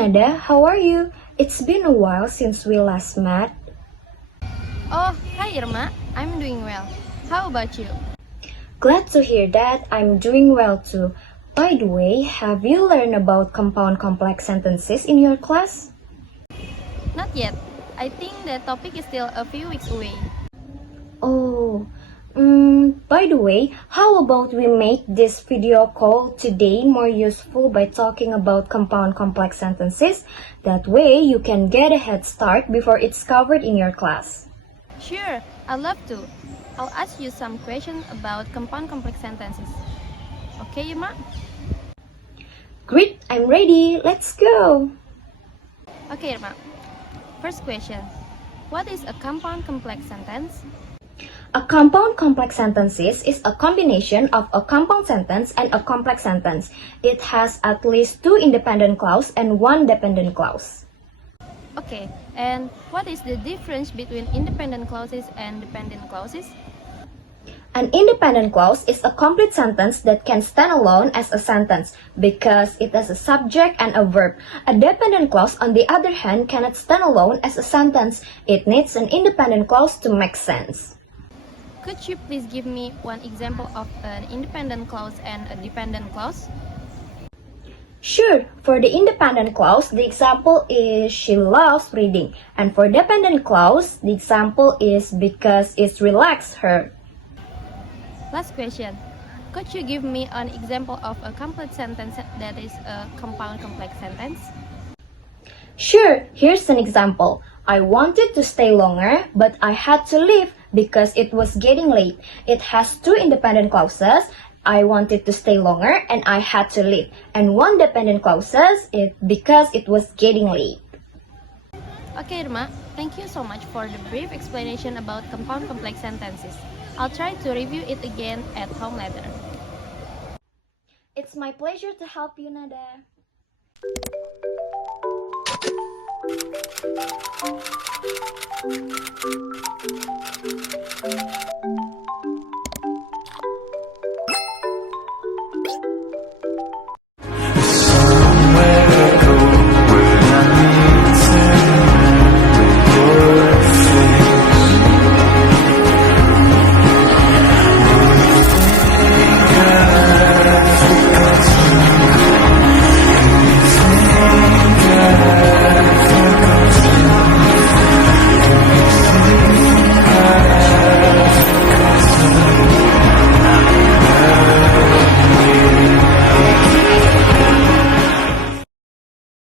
Nada, how are you? It's been a while since we last met. Oh, hi Irma. I'm doing well. How about you? Glad to hear that. I'm doing well too. By the way, have you learned about compound complex sentences in your class? Not yet. I think the topic is still a few weeks away. Oh, by the way, how about we make this video call today more useful by talking about compound complex sentences? That way you can get a head start before it's covered in your class. Sure, I'd love to. I'll ask you some questions about compound complex sentences. Okay, Irma? Great, I'm ready. Let's go. Okay, Irma. First question. What is a compound complex sentence? A compound complex sentences is a combination of a compound sentence and a complex sentence. It has at least two independent clauses and one dependent clause. Okay, and what is the difference between independent clauses and dependent clauses? An independent clause is a complete sentence that can stand alone as a sentence because it has a subject and a verb. A dependent clause, on the other hand, cannot stand alone as a sentence. It needs an independent clause to make sense. Could you please give me one example of an independent clause and a dependent clause? Sure, for the independent clause, the example is she loves reading. And for dependent clause, the example is because it relaxes her. Last question. Could you give me an example of a complete sentence that is a compound complex sentence? Sure, here's an example. I wanted to stay longer, but I had to leave because it was getting late. It has two independent clauses. I wanted to stay longer and I had to leave. And one dependent clauses it because it was getting late. Okay, Irma, thank you so much for the brief explanation about compound complex sentences. I'll try to review it again at home later. It's my pleasure to help you, Nada.